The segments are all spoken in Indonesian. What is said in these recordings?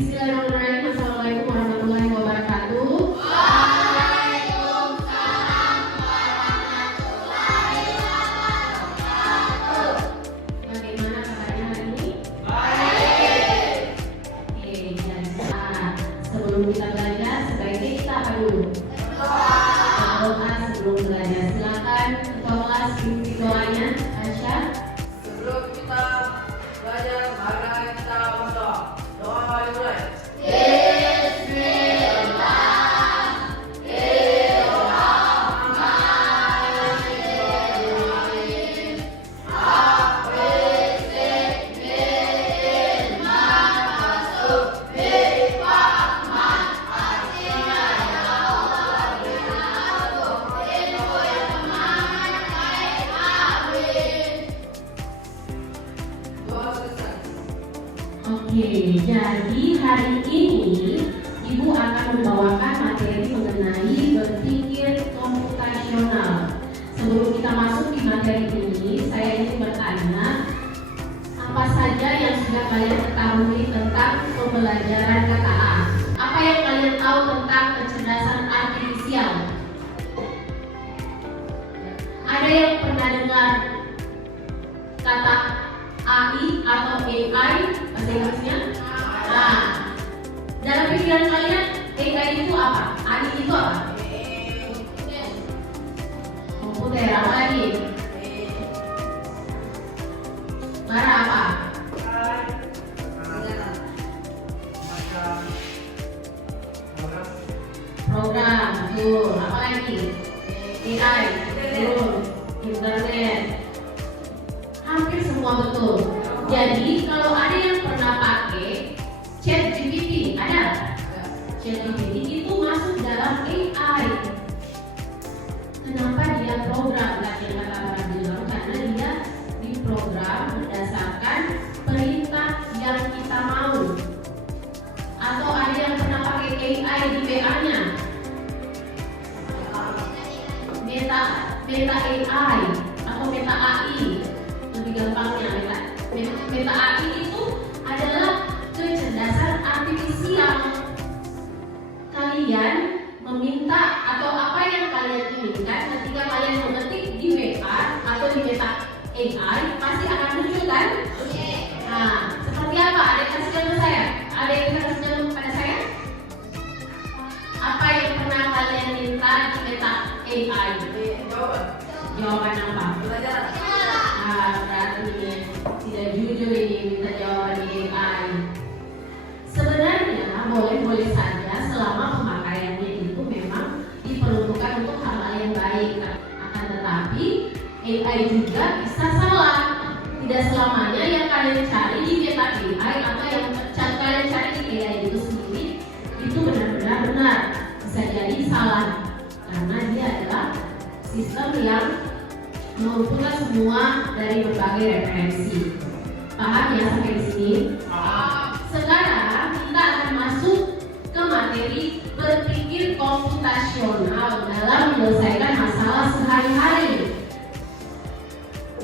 Bismillahirrahmanirrahim. Assalamualaikum warahmatullahi wabarakatuh. Waalaikumsalam warahmatullahi wabarakatuh. Bagaimana kabarnya hari ini? Baik. Oke, sebelum kita belajar, sebaiknya kita apa dulu? Doa sebelum belajar. Silakan ketua kelas pimpin doanya, Asya. Sebelum kita belajar, mari kita berdoa. Doa dimulai. Oke, jadi hari ini Ibu akan membawakan materi mengenai berpikir komputasional. Sebelum kita masuk di materi ini, saya ingin bertanya, apa saja yang sudah kalian ketahui tentang pembelajaran kata A? Apa yang kalian tahu tentang kecerdasan artifisial? Ada yang pernah dengar kata AI atau AI bahasa Inggrisnya? Nah, dalam pikiran kalian AI itu apa? AI itu apa? Komputer. Apa lagi? Lara apa? Program. Betul. Apa lagi? AI. Betul. Internet. Hampir semua betul. Jadi kalau ada yang pernah pakai ChatGPT, ada? ChatGPT itu masuk dalam AI. Kenapa dia program? Yang kata orang bilang karena dia diprogram berdasarkan perintah yang kita mau. Atau ada yang pernah pakai AI di WA-nya? Meta AI atau Meta AI. Lebih gampangnya, Meta AI itu adalah kecerdasan artifisial. Kalian meminta atau apa yang kalian inginkan ketika kalian mengetik di WA atau di Meta AI pasti akan muncul kan? Nah, seperti apa? Ada yang kasih contoh saya? Ada yang bisa kasih contoh kepada saya? Apa yang pernah kalian minta di Meta AI? Jawaban apa? Belajar. Berarti tidak jujur ini minta jawaban di AI. Sebenarnya boleh-boleh saja selama pemakaiannya itu memang diperuntukkan untuk hal-hal yang baik. Akan tetapi AI juga bisa salah. Tidak selamanya yang kalian cari di Meta AI atau yang kalian cari di AI itu sendiri itu benar-benar benar. Bisa jadi salah karena dia adalah sistem yang mengumpulkan semua dari berbagai referensi. Paham ya sampai di sini? Sekarang kita akan masuk ke materi berpikir komputasional dalam menyelesaikan masalah sehari-hari.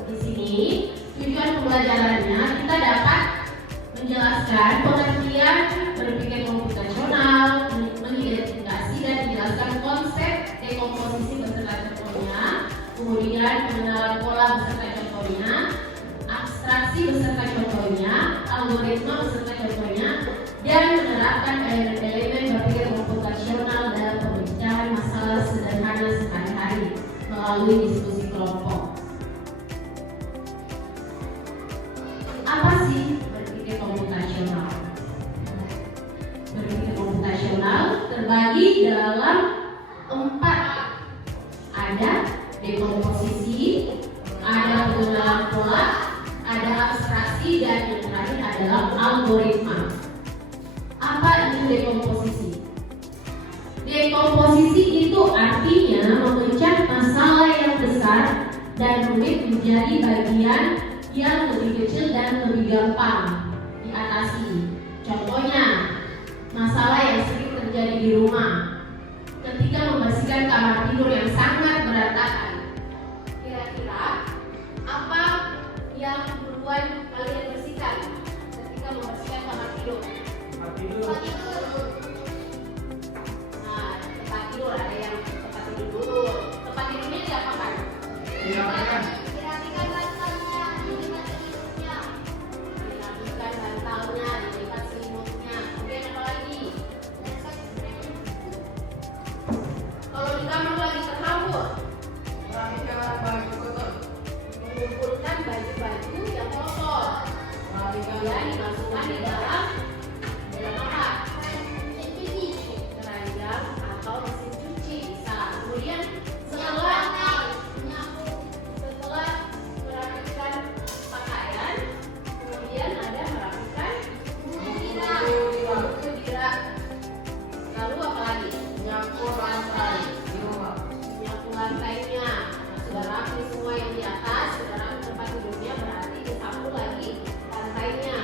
Di sini tujuan pembelajarannya kita dapat menjelaskan pengertian berpikir komputasional, mengidentifikasi dan menjelaskan konsep dekomposisi beserta contohnya, kemudian pengenalan pola beserta contohnya, abstraksi beserta contohnya, algoritma beserta contohnya, dan menerapkan elemen berpikir komputasional dalam pemecahan masalah sederhana sehari-hari melalui diskusi kelompok. Apa sih berpikir komputasional? Berpikir komputasional terbagi dalam 4. Ada dekomposisi, ada pengenalan pola, ada abstraksi, dan yang terakhir adalah algoritma. Apa itu dekomposisi? Dekomposisi itu artinya memecah masalah yang besar dan rumit menjadi bagian yang lebih kecil dan lebih gampang diatasi. Contohnya, masalah yang sering terjadi di rumah ketika membersihkan kamar tidur yang sangat berantakan. Kira-kira apa yang duluan kalian bersihkan ketika membersihkan kamar tidur? Nah, tempat tidur ada yang tempat tidur dulu. Tempat tidurnya diapakan? Dirapikan bantalnya, dilipat selimutnya. Kemudian apa lagi? Kalau di kamar lagi terhambur, mengumpulkan baju-baju yang kotor. Kemudian dimasukkan di dalam apa? Keranjang atau mesin cuci bisa. Kemudian setelah merapikan pakaian, kemudian ada merapikan buku tirak. Lalu apa lagi? Menyapu lantai di rumah. Menyapu lantainya. Nah, sudah rapi semua yang di atas, sudah rapi tempat tidurnya, berarti disapu lagi lantainya.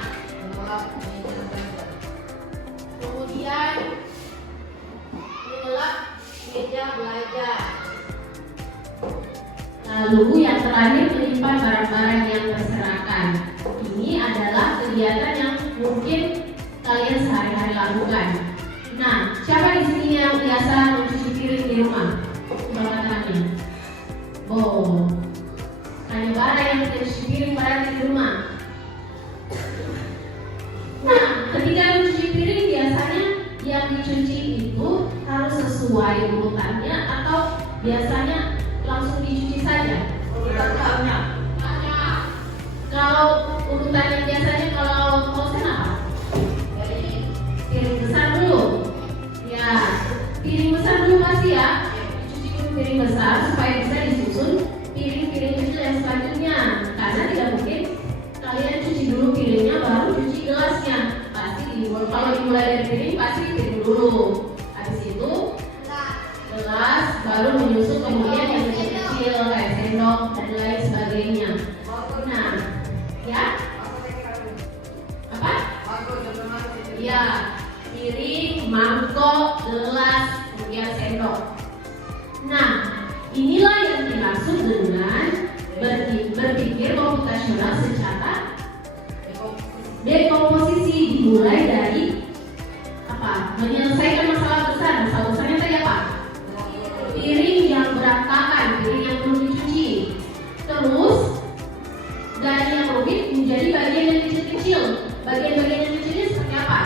Kemudian mengelap meja belajar. Lalu yang terakhir menyimpan barang-barang yang berserakan. Ini adalah kegiatan yang mungkin kalian sehari-hari lakukan. Nah, siapa di sini yang biasa mencuci piring di rumah? Coba tangannya. Oh, hanya bara yang mencuci piring berarti di rumah. Nah, ketika mencuci piring biasanya yang dicuci itu harus sesuai urutannya atau biasanya langsung dicuci saja? Urutannya. Kalau urutannya biasanya kalau kosen apa? Dari piring besar dulu. Ya, piring besar dulu pasti ya. Dicuci dulu piring besar supaya bisa disusun piring-piring kecil yang selanjutnya. Karena tidak mungkin kalian cuci dulu piringnya baru cuci gelasnya. Pasti kalau dimulai dari piring pasti piring dulu. Habis itu gelas baru menyusul kemudian yang kecil-kecil kayak sendok dan lain sebagainya. Nah, ya apa? Ya, piring, mangkok, gelas, kemudian sendok. Nah, inilah yang dimaksud dengan berpikir komputasional secara dekomposisi. Dimulai dari apa? Menyelesaikan masalah besar. Masalah besarnya tadi apa? Piring yang berantakan, piring yang belum dicuci. Terus dari yang rumit menjadi bagian yang kecil-kecil. Bagian-bagian yang kecilnya seperti apa?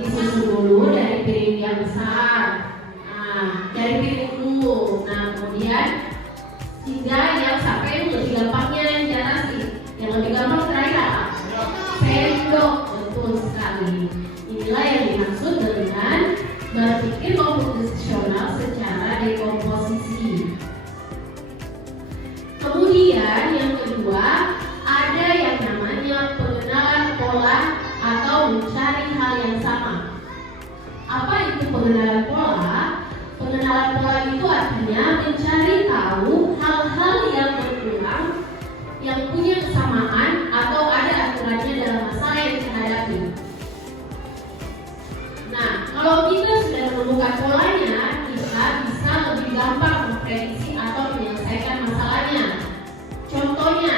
Disusun dulu dari piring yang besar. Nah, dari piring dulu. Nah, kemudian hingga yang sampai yang lebih gampangnya yang diatasi. Yang lebih gampang terakhir apa? Sendok. Betul sekali. Inilah yang dimaksud dengan berpikir komputasional secara dekomposisi. Kemudian yang kedua, ada yang namanya pengenalan pola atau mencari hal yang sama. Apa itu pengenalan pola? Pengenalan pola itu artinya mencari tahu hal-hal yang berulang, yang punya kesamaan atau ada aturannya dalam masalah yang kita hadapi. Nah, kalau kita sudah menemukan polanya, kita bisa lebih gampang memprediksi atau menyelesaikan masalahnya. Contohnya,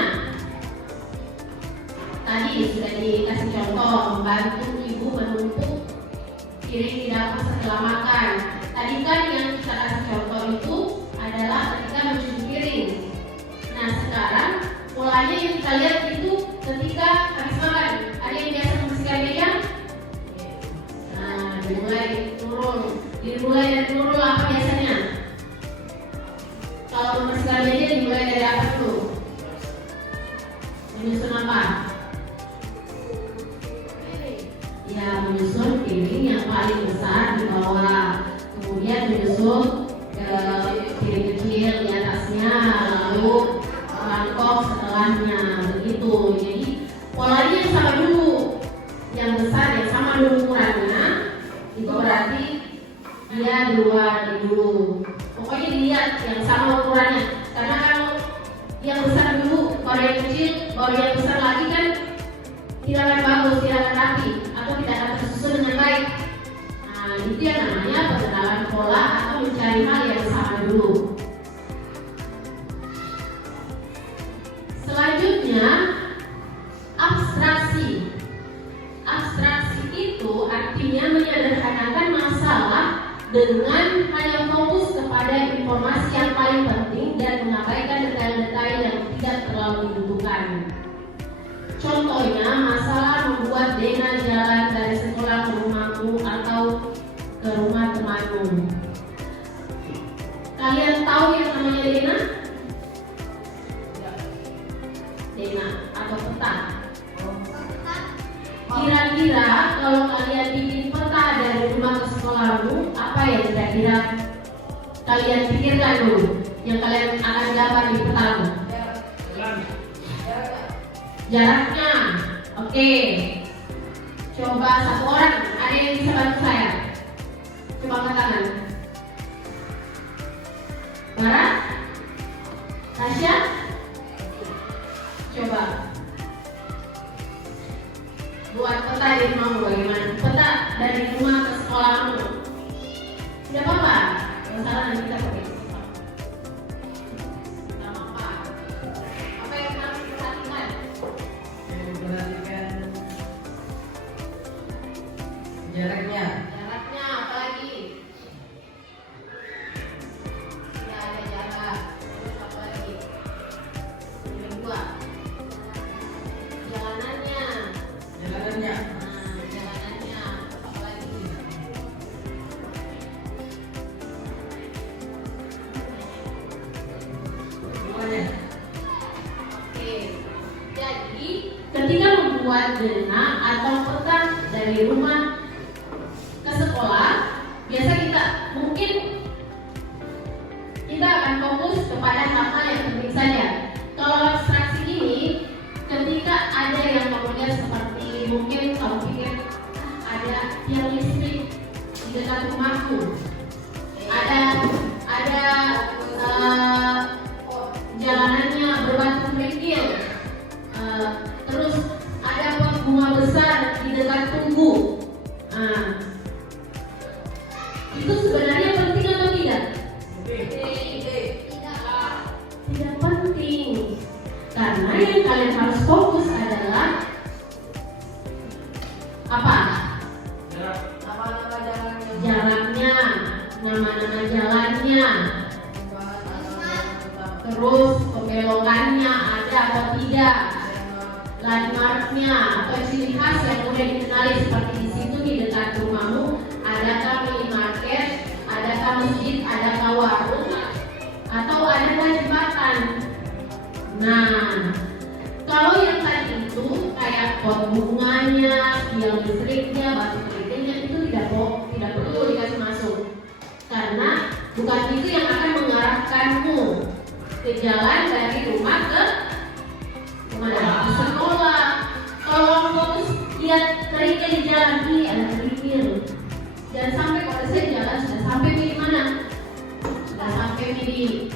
tadi sudah dikasih contoh, membantu ibu menumpuk piring di dapur setelah makan. Tadi kan yang kita kasih contoh itu adalah ketika mencuci piring. Nah, sekarang polanya yang kita lihat itu ketika habis makan. Ada yang biasa membersihkan meja? Nah, dimulai dari turun apa biasanya? Kalau membersihkan meja dimulai dari apa dulu? Menyusun apa? Ya, menyusun piring yang paling besar di bawah, kemudian menyusun piring kecil di atasnya, lalu mangkok setelahnya, begitu. Jadi polanya yang sama dulu, yang besar yang sama dulu ukurannya, itu berarti dia duluan dulu. Pokoknya dilihat yang sama ukurannya, karena kalau yang besar dulu, baru yang kecil, baru yang besar lagi kan tidak akan bagus, tidak akan rapi, atau tidak akan tersusun dengan baik. Nah, itu yang namanya pengenalan pola atau mencari hal yang sama dulu. Selanjutnya, abstraksi. Abstraksi itu artinya intinya menyederhanakan masalah dengan hanya fokus kepada informasi yang paling penting dan mengabaikan detail-detail yang tidak terlalu dibutuhkan. Contohnya, masalah membuat Dena jalan dari sekolah ke rumahku atau ke rumah temanmu. Kalian tahu yang namanya Dena? Dena atau peta? Kira-kira kalau kalian bikin peta dari rumah ke sekolahmu, apa yang kira-kira kalian pikirkan dulu yang kalian akan gambar di petamu? Jaraknya. Oke. Coba satu orang, ada yang bisa bantu saya? Coba angkat tangan. Bara? Tasya? Coba. Buat peta di rumahmu bagaimana? Peta dari rumah ke sekolahmu. Tidak apa-apa. Masalah nanti kita pakai. Tidak apa-apa. Apa yang harus diperhatikan? Perhatikan jaraknya. Jaraknya apa lagi? Ya, ada jarak. Terus apa lagi? Yang kedua. Jalanannya. Jalanannya. Nah, jalanannya. Apa lagi? Semuanya. Oke. Jadi, ketika membuat Dena atau peta dari rumah ke sekolah, biasa kita mungkin kita akan fokus kepada hal-hal yang penting saja. Kalau abstraksi ini, ketika ada yang kemudian seperti mungkin kalau pikir ada tiang listrik di dekat rumahku, ada jalanannya berbatu kerikil, terus ada pot bunga besar di dekat tugu. Nah, itu sebenarnya penting atau tidak? Tidak penting, karena yang kalian harus fokus adalah apa? Nama-nama jalannya. Jaraknya, nama-nama jalannya, terus pembelokannya ada atau tidak, landmarknya atau ciri khas yang mudah dikenali seperti di situ di dekat rumahmu adakah minimarket, adakah masjid, adakah warung, atau adakah jembatan. Nah, kalau yang tadi itu kayak pot bunganya, tiang listriknya, batu kerikilnya itu tidak perlu dikasih masuk, karena bukan itu yang akan mengarahkanmu ke jalan dari rumah ke mana? Ke sekolah. Kalau fokus lihat kerikil di jalan, ada kerikil. Dan sampai pada saya jalan sudah sampai di mana? Sudah sampai di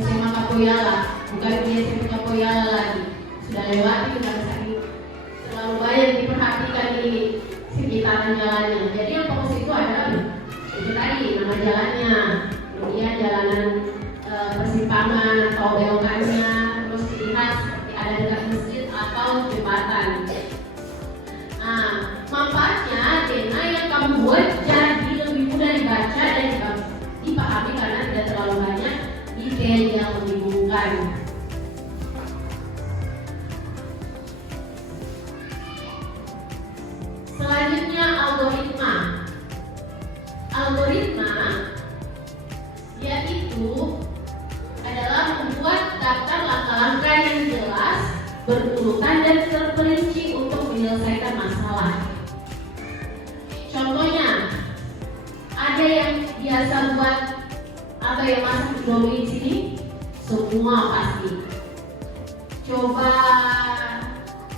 SMA Kapoyala, bukan di SMA Kapoyala lagi. Sudah lewati kita terlalu banyak diperhatikan di sekitaran jalannya. Jadi yang fokus itu adalah itu tadi nama jalannya, kemudian jalanan persimpangan atau belokannya, terus dilihat seperti ada dekat masjid atau jembatan. Nah, manfaatnya Dena yang kamu buat jadi lebih mudah dibaca dan dipahami karena tidak terlalu banyak detail yang membingungkan. Selanjutnya algoritma. Algoritma yaitu adalah membuat daftar langkah-langkah yang jelas, berurutan dan terperinci untuk menyelesaikan masalah. Contohnya, ada yang biasa buat atau yang masak Indomie di sini? Semua pasti. Coba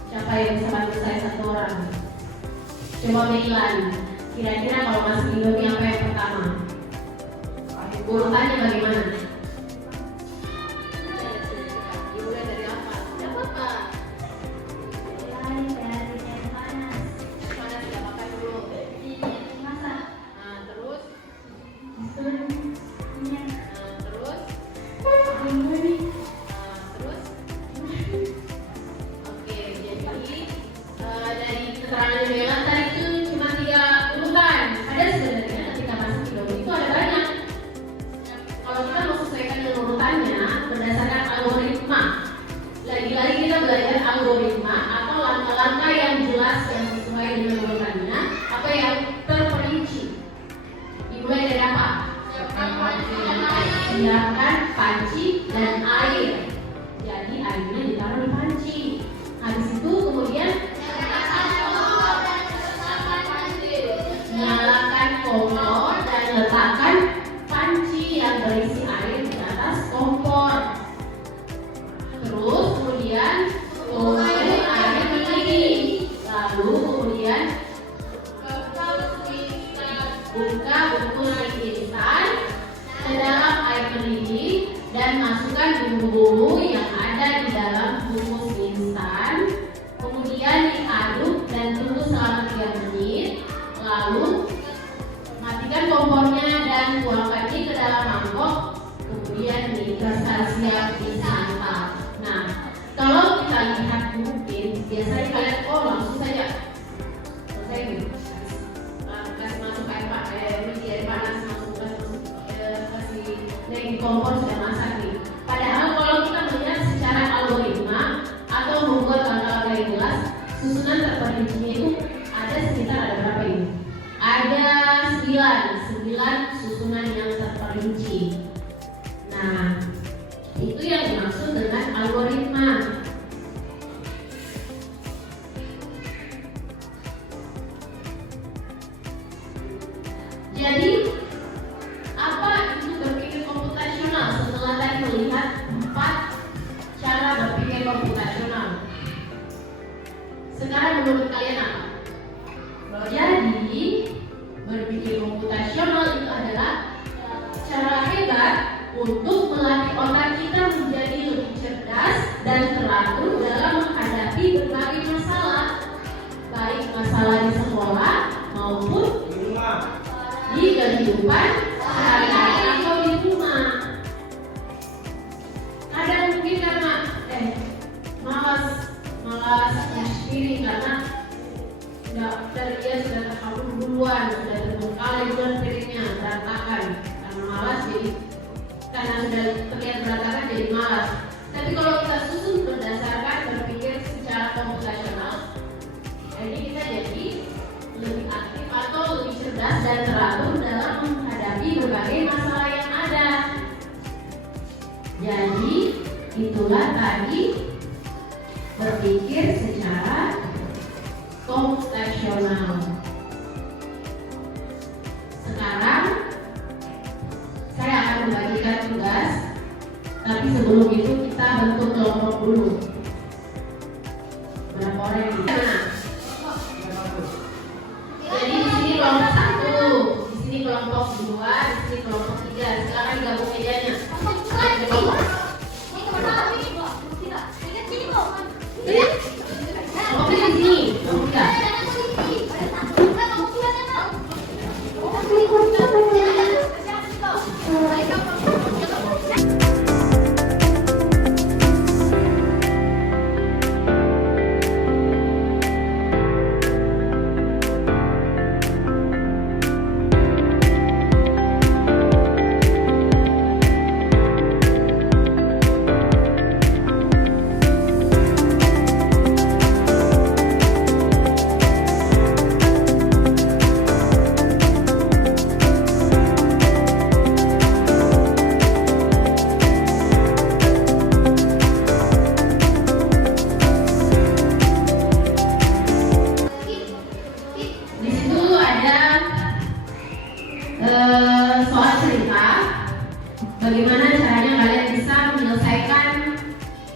siapa yang bisa bantu saya satu orang? Coba Meilan. Kira-kira kalau masak Indomie apa yang pertama? Urutannya bagaimana? Dimulai dari apa? Tidak apa-apa. Dari yang panas. Panas tidak apa-apa dulu. Dimasak. Nah, terus? Minyak. Nah, terus? Terus? Oke, jadi dari keterangan Bella tadi itu cuma 3 urutan. letakkan panci yang berisi air di atas kompor. Terus kemudian tunggu air mendidih. Lalu kemudian buka bungkus instan ke dalam air mendidih dan masukkan bumbu-bumbu yang ada di dalam bungkus instan. Kemudian diaduk dan tunggu selama 3 menit. Lalu matikan kompornya dan tuangkannya ke dalam mangkok. Kemudian siap disantap. Nah, kalau kita lihat mungkin biasanya kalian langsung saja selesai gitu. Kasih masuk air panas, kasih naik kompor sudah masak nih. Padahal kalau kita melihat secara algoritma atau membuat langkah yang jelas, susunan terperincinya itu ada berapa ini? Ada 9 susunan yang terperinci. Nah, itu yang dimaksud dengan algoritma. Jadi, apa itu berpikir komputasional? Setelah tadi melihat 4 cara berpikir komputasional, sekarang menurut kalian apa? Jadi, berpikir komputasional itu adalah cara hebat untuk melatih otak kita menjadi lebih cerdas dan teratur dalam menghadapi berbagai masalah, baik masalah di sekolah maupun di kehidupan sehari-hari atau di rumah. Ada mungkin karena malas sendiri karena dari dia sudah terhapus duluan, sudah terbengkalai duluan piringnya, berantakan karena malas, jadi karena sudah terlihat berantakan jadi malas. Tapi kalau kita susun berdasarkan berpikir secara komputasional, jadi kita jadi lebih aktif atau lebih cerdas dan teratur dalam menghadapi berbagai masalah yang ada. Jadi itulah tadi berpikir secara komputasional. Sekarang saya akan membagikan tugas, tapi sebelum itu kita bentuk kelompok dulu. Berapa orang ini? Jadi di sini kelompok 1, di sini kelompok 2, di sini kelompok 3. Silakan digabung mejanya. Kelompoknya di sini, kelompok 3. Soal cerita, bagaimana caranya kalian bisa menyelesaikan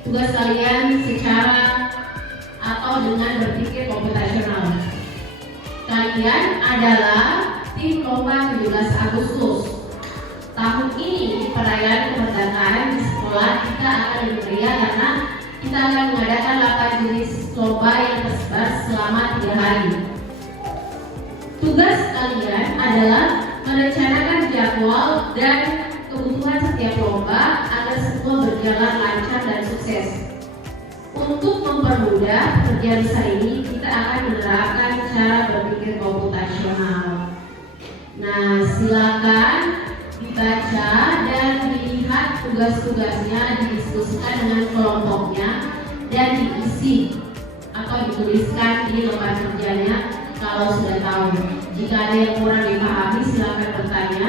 tugas kalian secara atau dengan berpikir komputasional. Kalian adalah tim lomba 17 Agustus. Tahun ini perayaan kemerdekaan di sekolah kita akan meriah karena kita akan mengadakan 8 jenis lomba yang tersebar selama 3 hari. Tugas kalian adalah merencanakan jadwal dan kebutuhan setiap lomba agar semua berjalan lancar dan sukses. Untuk mempermudah kerja besar ini, kita akan menerapkan cara berpikir komputasional. Nah, silakan dibaca dan dilihat tugas-tugasnya, didiskusikan dengan kelompoknya dan diisi atau dituliskan di lembar kerjanya kalau sudah tahu. Jika ada yang kurang dipahami, silakan bertanya.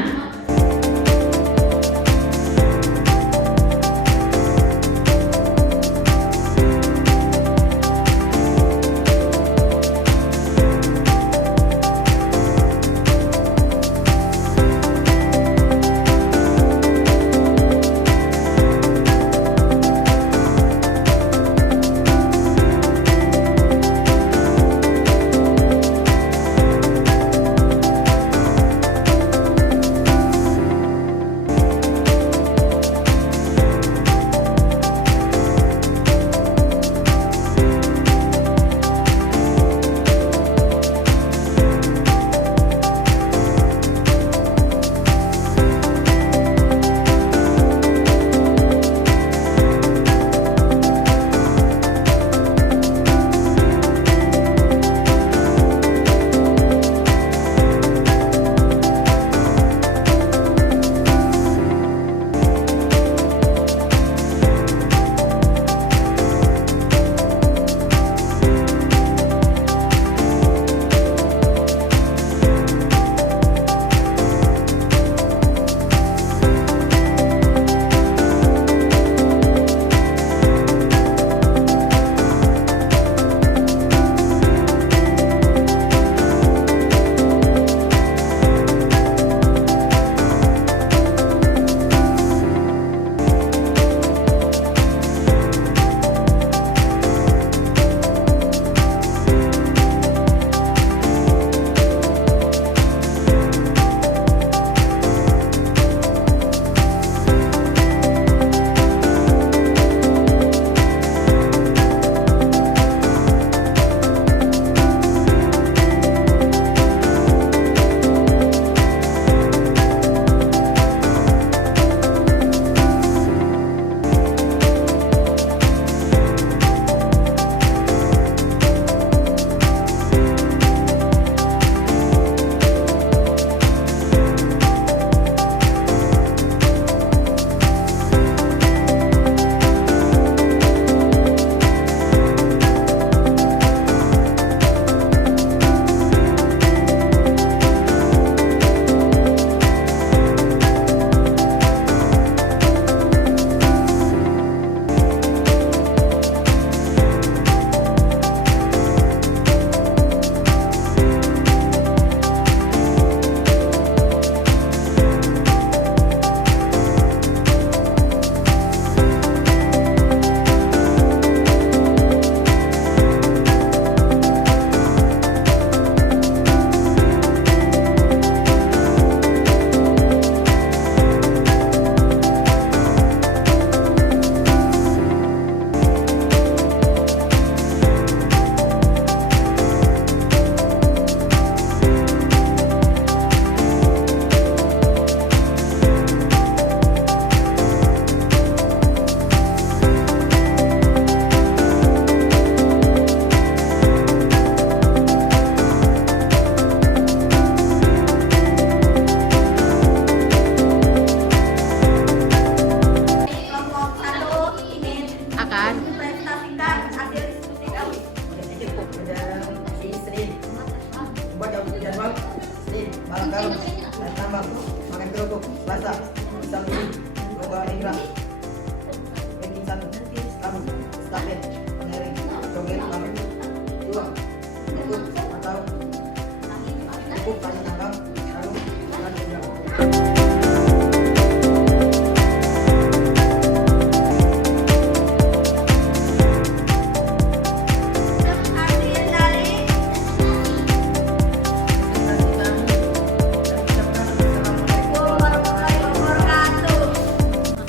Kalau naik tambang, makan kerupuk, Selasa, Sabtu, lomba ningrat, ranking 1, kamu, estafet, pengering, joget, kamu, 2, ikut atau cukup tali tangkap, lalu makan juga.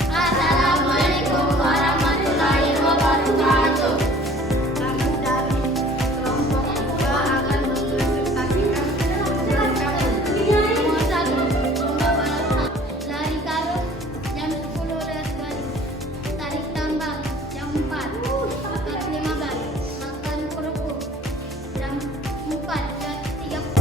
Assalamualaikum warahmatullahi wabarakatuh. Kami dari kelompok 2 akan mempresentasikan nomor 1 lomba balap lari karung jam 10 lewat garis, tarik tambang jam 4 lewat 15, makan kerupuk jam 4 lewat 30.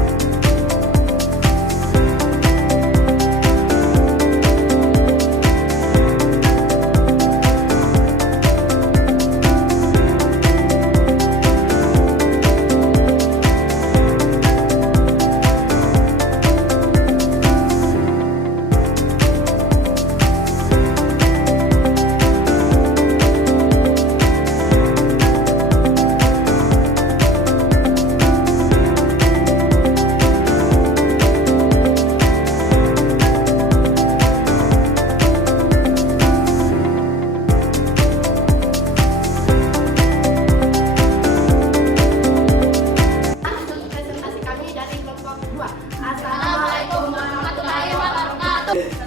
Presentasi kami dari kelompok 2. Assalamualaikum warahmatullahi wabarakatuh.